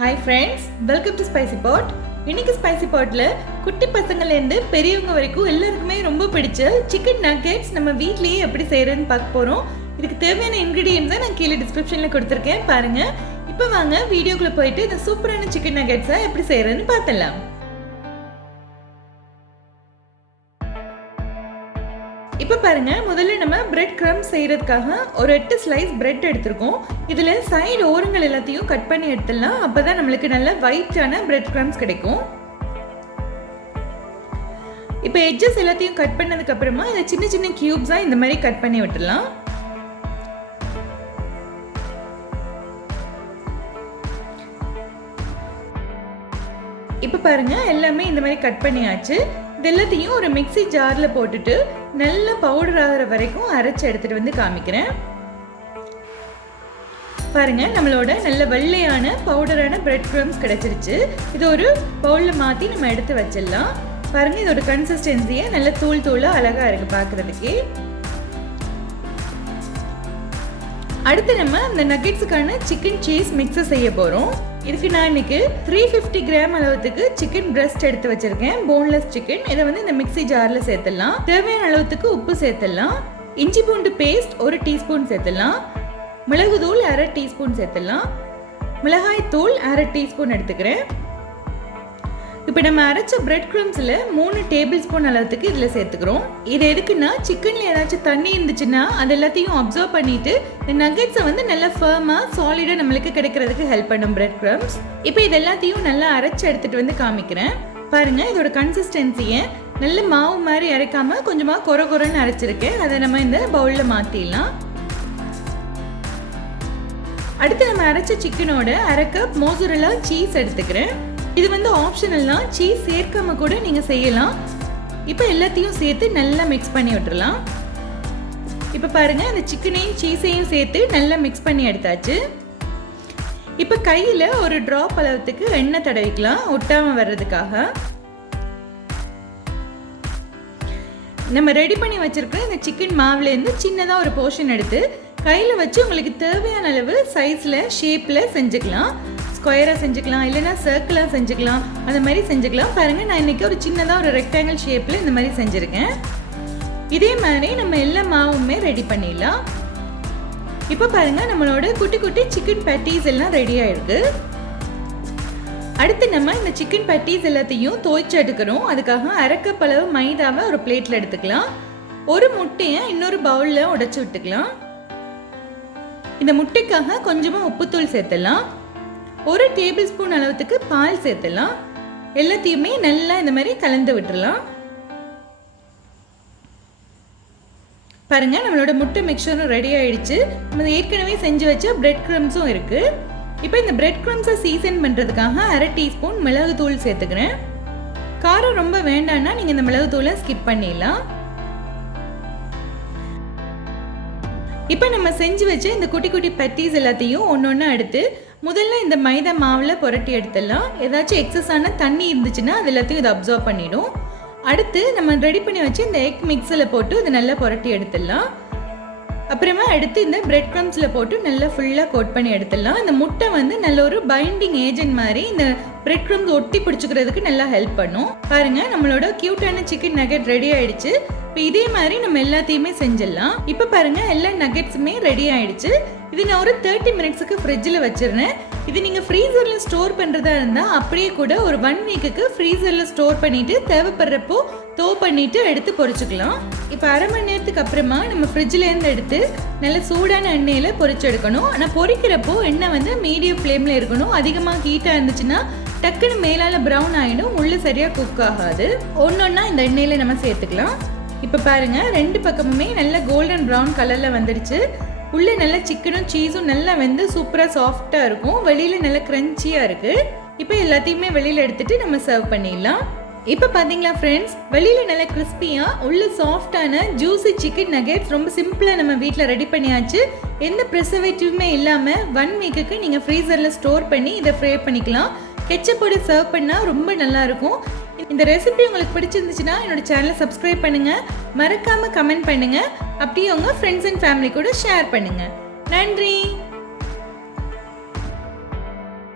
Hi friends, welcome to Spicy Pot. இன்னைக்கு spicy பாட்ல குட்டி பசங்கள்ல இருந்து பெரியவங்க வரைக்கும் எல்லாருக்குமே ரொம்ப பிடிச்ச சிக்கன் நக்கெட்ஸ் நம்ம வீட்லயே எப்படி செய்யறதுன்னு பார்க்க போறோம். இதுக்கு தேவையான இன்கிரிடியன்ட்ஸ் நான் கீழே டிஸ்கிரிப்ஷன்ல கொடுத்திருக்கேன் பாருங்க. இப்போ வாங்க வீடியோக்குள்ள போயிட்டு இந்த சூப்பரான சிக்கன் நக்கெட்ஸை எப்படி செய்யறதுன்னு பார்த்தலாம். இப்போ பாருங்க, முதல்ல நம்ம பிரெட் கிரம்ஸ் செய்யறதுக்காக ஒரு 8 ஸ்லைஸ் பிரெட் எடுத்துருக்கோம். இதுல சைடு ஓரங்கள் எல்லாத்தையும் கட் பண்ணி எடுத்துடலாம். அப்பதான் நம்மளுக்கு நல்ல ஒயிட்டான பிரெட் கிரம்ஸ் கிடைக்கும். இப்போ எட்ஜஸ் எல்லாத்தையும் கட் பண்ணதுக்கு அப்புறமா இதை சின்ன சின்ன கியூப்ஸா இந்த மாதிரி கட் பண்ணி விட்டுடலாம். இப்போ பாருங்க, எல்லாமே இந்த மாதிரி கட் பண்ணியாச்சு. இது எல்லாத்தையும் ஒரு மிக்ஸி ஜார்ல போட்டுட்டு நல்ல பவுடர் ஆகிற வரைக்கும் அரைச்சு எடுத்துட்டு வந்து காமிக்கிறேன். பாருங்க, நம்மளோட நல்ல வெள்ளையான பவுடரான பிரெட் கிரம்ஸ் கிடைச்சிருச்சு. இது ஒரு பவுல்ல மாத்தி நம்ம எடுத்து வச்சிடலாம். பாருங்க, இதோட கன்சிஸ்டன்சியே நல்ல தூள் தூளா அழகா இருக்கு பார்க்கறதுக்கு. அடுத்து நம்ம இந்த நக்கெட்ஸுக்கான சிக்கன் சீஸ் மிக்ஸ் செய்ய போறோம். இதுக்கு நான் இன்னைக்கு 350 கிராம் அளவுக்கு சிக்கன் பிரஸ்ட் எடுத்து வச்சிருக்கேன், போன்லெஸ் சிக்கன். இதை வந்து இந்த மிக்ஸி ஜார்ல சேர்த்துடலாம். தேவையான அளவுக்கு உப்பு சேர்த்துடலாம். இஞ்சி பூண்டு பேஸ்ட் 1 டீஸ்பூன் சேர்த்துடலாம். மிளகு தூள் 1/2 டீஸ்பூன் சேர்த்துடலாம். மிளகாய் தூள் 1/2 டீஸ்பூன் எடுத்துக்கிறேன். இப்போ நம்ம அரைச்ச பிரெட் கிரம்ஸ்ல 3 டேபிள் ஸ்பூன் அளவுக்கு இதில் சேர்த்துக்கிறோம். இது எதுக்குன்னா, சிக்கன்ல ஏதாச்சும் தண்ணி இருந்துச்சுன்னா அது எல்லாத்தையும் அப்சர்வ் பண்ணிட்டு இந்த நக்கெட்ஸை வந்து நல்லா ஃபர்மா சாலிடா நம்மளுக்கு கிடைக்கிறதுக்கு ஹெல்ப் பண்ணும் பிரெட் கிரம்ஸ். இப்போ இது எல்லாத்தையும் நல்லா அரைச்சு எடுத்துட்டு வந்து காமிக்கிறேன். பாருங்க, இதோட கன்சிஸ்டன்சியை நல்ல மாவு மாதிரி அரைக்காம கொஞ்சமா கொர கொரன்னு அரைச்சிருக்கேன். அதை நம்ம இந்த பவுல்ல மாத்திடலாம். அடுத்து நம்ம அரைச்ச சிக்கனோட 1/2 கப் mozzarella சீஸ் எடுத்துக்கிறேன். இது வந்து ஆப்ஷனல் தான், சீஸ் சேர்க்காம கூட நீங்க செய்யலாம். இப்போ எல்லாத்தையும் சேர்த்து நல்லா மிக்ஸ் பண்ணி விட்டுறலாம். இப்போ பாருங்க, இந்த சிக்கனையும் சீஸையும் சேர்த்து நல்லா மிக்ஸ் பண்ணி எடுத்தாச்சு. இப்போ கையில் ஒரு டிராப் அளவுக்கு எண்ணெய் தடவிக்கலாம், ஒட்டாம வர்றதுக்காக. நம்ம ரெடி பண்ணி வச்சிருக்க இந்த சிக்கன் மாவுல இருந்து சின்னதாக ஒரு போர்ஷன் எடுத்து கையில் வச்சு உங்களுக்கு தேவையான அளவு சைஸில் ஷேப்பில் செஞ்சுக்கலாம். ஸ்கொயராக செஞ்சுக்கலாம், இல்லைன்னா சர்க்கிளாக செஞ்சுக்கலாம், அந்த மாதிரி செஞ்சுக்கலாம். பாருங்கள், நான் இன்றைக்கி ஒரு சின்னதாக ஒரு ரெக்டாங்கிள் ஷேப்பில் இந்த மாதிரி செஞ்சுருக்கேன். இதே மாதிரி நம்ம எல்லா மாவுமே ரெடி பண்ணிடலாம். இப்போ பாருங்கள், நம்மளோட குட்டி குட்டி சிக்கன் பேட்டீஸ் எல்லாம் ரெடி ஆயிருக்கு. அடுத்து நம்ம இந்த சிக்கன் பேட்டீஸ் எல்லாத்தையும் துவைச்சு எடுக்கிறோம். அதுக்காக 1/2 கப் அளவு மைதாவை ஒரு பிளேட்டில் எடுத்துக்கலாம். ஒரு முட்டையை இன்னொரு பவுலில் உடைச்சி விட்டுக்கலாம். இந்த முட்டைக்காக கொஞ்சமாக உப்புத்தூள் சேர்த்துடலாம். 1 டேபிள் ஸ்பூன் அளவுக்கு பால் சேர்த்துடலாம். எல்லாத்தையுமே நல்லா இந்த மாதிரி கலந்து விட்டுறலாம். பாருங்க, நம்மளோட முட்டை மிக்சரும் ரெடி ஆயிடுச்சு. நம்ம ஏற்கனவே செஞ்சு வச்ச பிரெட் கிரம்ஸும் இருக்கு. இப்போ இந்த பிரெட் கிரம்ஸை சீசன் பண்றதுக்காக 1/2 டீஸ்பூன் மிளகு தூள் சேர்த்துக்கிறேன். காரம் ரொம்ப வேண்டாம்னா நீங்க இந்த மிளகு தூளை ஸ்கிப் பண்ணிடலாம். இப்போ நம்ம செஞ்சு வச்ச இந்த குட்டி குட்டி பட்டீஸ் எல்லாத்தையும் ஒன்னொன்னா எடுத்து முதல்ல இந்த மைதா மாவில் புரட்டி எடுத்துடலாம். ஏதாச்சும் எக்ஸஸான தண்ணி இருந்துச்சுன்னா அது எல்லாத்தையும் இதை அப்சர்வ் பண்ணிடும். அடுத்து நம்ம ரெடி பண்ணி வச்சு இந்த எக் மிக்ஸில் போட்டு இதை நல்லா புரட்டி எடுத்துடலாம். அப்புறமா எடுத்து இந்த பிரெட் கிரம்ஸில் போட்டு நல்லா ஃபுல்லாக கோட் பண்ணி எடுத்துடலாம். இந்த முட்டை வந்து நல்ல ஒரு பைண்டிங் ஏஜென்ட் மாதிரி இந்த பிரெட் கிரம்ஸ் ஒட்டி பிடிச்சிக்கிறதுக்கு நல்லா ஹெல்ப் பண்ணும். பாருங்க, நம்மளோட கியூட்டான சிக்கன் நக்கெட் ரெடி ஆயிடுச்சு. இப்போ இதே மாதிரி நம்ம எல்லாத்தையுமே செஞ்சிடலாம். இப்போ பாருங்க, எல்லா நக்கெட்ஸுமே ரெடி ஆயிடுச்சு. இது நான் ஒரு 30 மினிட்ஸுக்கு ஃப்ரிட்ஜில் வச்சிருந்தேன். இது நீங்கள் ஃப்ரீசரில் ஸ்டோர் பண்ணுறதா இருந்தால் அப்படியே கூட ஒரு 1 வீக்குக்கு ஃப்ரீசரில் ஸ்டோர் பண்ணிட்டு தேவைப்படுறப்போ தோ பண்ணிட்டு எடுத்து பொரிச்சுக்கலாம். இப்போ 1/2 மணி நேரத்துக்கு அப்புறமா நம்ம ஃப்ரிட்ஜிலேருந்து எடுத்து நல்ல சூடான எண்ணெயில் பொரிச்சு எடுக்கணும். ஆனால் பொரிக்கிறப்போ எண்ணெய் வந்து மீடியம் ஃப்ளேமில் இருக்கணும். அதிகமாக ஹீட்டாக இருந்துச்சுன்னா டக்குன்னு மேலால் ப்ரௌன் ஆகிடும், உள்ளே சரியாக குக் ஆகாது. ஒன்றொன்னா இந்த எண்ணெயில் நம்ம சேர்த்துக்கலாம். இப்போ பாருங்க, 2 பக்கமுமே நல்ல கோல்டன் ப்ரௌன் கலரில் வந்துடுச்சு. உள்ளே நல்லா சிக்கனும் சீஸும் நல்லா வெந்து சூப்பராக சாஃப்டாக இருக்கும். வெளியில் நல்லா க்ரன்ச்சியாக இருக்குது. இப்போ எல்லாத்தையுமே வெளியில் எடுத்துகிட்டு நம்ம சர்வ் பண்ணிடலாம். இப்போ பார்த்தீங்களா ஃப்ரெண்ட்ஸ், வெளியில் நல்லா கிறிஸ்பியாக உள்ள சாஃப்டான ஜூஸி சிக்கன் நக்கெட்ஸ் ரொம்ப சிம்பிளாக நம்ம வீட்டில் ரெடி பண்ணியாச்சு. எந்த ப்ரிசர்வேட்டிவுமே இல்லாமல் 1 வீக்குக்கு நீங்கள் ஃப்ரீசரில் ஸ்டோர் பண்ணி இதை ஃப்ரை பண்ணிக்கலாம். கெச்சப்போடு சர்வ் பண்ணால் ரொம்ப நல்லாயிருக்கும். இந்த ரெசிபி உங்களுக்கு பிடிச்சிருந்துச்சுன்னா என்னோட சேனலை சப்ஸ்கிரைப் பண்ணுங்கள், மறக்காமல் கமெண்ட் பண்ணுங்கள், அப்படியே உங்கள் ஃப்ரெண்ட்ஸ் அண்ட் ஃபேமிலி கூட ஷேர் பண்ணுங்கள். நன்றி.